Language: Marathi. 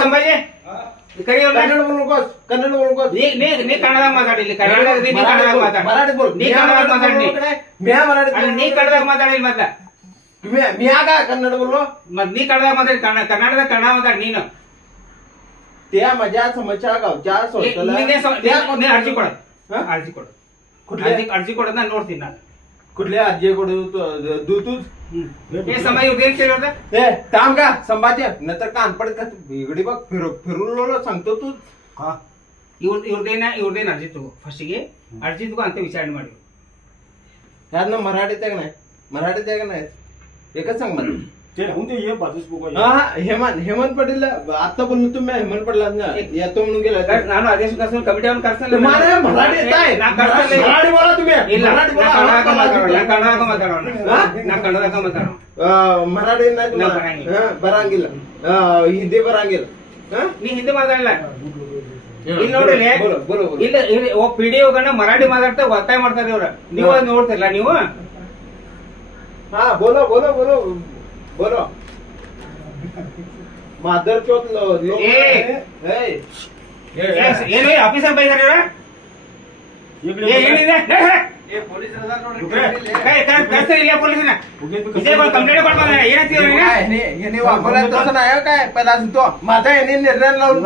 ಸಂಭಾಜಿ ಈ ಕಡೆ ಇವ್ರನ್ನ. ಕನ್ನಡ बोलू नकोस कन्नड बोलू नकोस ನೀ ನೀ ನೀ ಕನ್ನಡದಾಗ ಮಾತಾಡಿಲ್ಲ ಕನ್ನಡದಾಗ ನೀ ಕನ್ನಡದಾಗ ಮಾತಾಡ मराठीत बोल ನೀ ಕನ್ನಡದಾಗ ಮಾತಾಡಿ मी हा मराठीत ಅಲ್ಲ ನೀ ಕನ್ನಡದಾಗ ಮಾತಾಡಿಲ್ಲ ಮೊದ್ಲ मी मी हा का कन्नड बोललो ಮತ್ ನೀ ಕನ್ನಡದಾಗ ಮಾತಾಡಿ ಕನ್ನಡ ಕನ್ನಡದಾಗ ಕನ್ನಡ ಮಾತಾಡಿ ನೀನು त्या माझ्या समस्या गावच्या ನೀ- संस्थेला ನೀನೇ ಸಮ- त्या ನೀ- ನೀ ಅರ್ಜಿ ಕೊಡ ಹಾ? ಅರ್ಜಿ ಕೊಡು कुठल्या ಅರ್ಜಿ ಅರ್ಜಿ ಕೊಡೋದ್ ನಾನು ನೋಡ್ತೀನಿ ನಾನು कुठल्या आजीकडे दू तूच हे समय उद्या केलं होतं ए थांब का संभाजी नंतर कान पडत का इकडे बघ फिरू फिरून सांगतो तू ಇವ್ರ ಇವ್ರದೇನ ಇವ್ರದೇನ ಅರ್ಜಿ ತಗೋ ಫಸ್ಟಿಗೆ ಅರ್ಜಿ ತಗೋ ಅಂತ ವಿಚಾರಣೆ ಮಾಡಿ ह्यानं मराठीत आहे का नाही मराठीत आहे का नाही एकच सांग मला ते राहून दे ये बाजूच बघू हा हा, हेमंत हेमंत पाटील आता बोललो तुम्ही हेमंत पाटील येतो म्हणून गेला ನಾನು ಆದೇಶ ಕರ್ಸಲ್ ಕಮಿಟಿ ಅವ್ನು ಕರ್ಸಲ್ಲ तुम्हाला मराठी येत आहे ನಾ ಕರ್ಸಲ್ಲ मराठी बोला तुम्ही ಇಲ್ಲ मराठी ನಾ बोला ಕನ್ನಡದಾಗ ಮಾತಾಡೋಣ ನಾ हा? ಕನ್ನಡದಾಗ ಮಾತಾಡೋಣ ನಾ ಕನ್ನಡದಾಗ ಮಾತಾಡೋಣ अं, मराठी नाही नाही, तुम्हाला. बरांगिल. हा, बरांगिल अं, हिंदी बरांगिल हा? ನೀ ಹಿಂದಿ ಮಾತಾಡಲ್ಲ ಇಲ್ಲಿ ನೋಡ್ರಿ बोलो बोलो बोलो ಇಲ್ಲ ಇಲ್ಲಿ ಒಬ್ಬ ಪಿ ಡಿ ಮರಾಠಿ ಮಾತಾಡ್ತಾ ಒತ್ತಾಯ ಮಾಡ್ತಾರೆ ಇವ್ರ ನೀವು ಅದ್ ನೋಡ್ತಿರಲ್ಲ ನೀವು हा बोलो बोलो बोलो बर. माधर चौथ ऑफिसर पोलीस हो, काय पहिला तो. माझा यांनी निर्णय लावून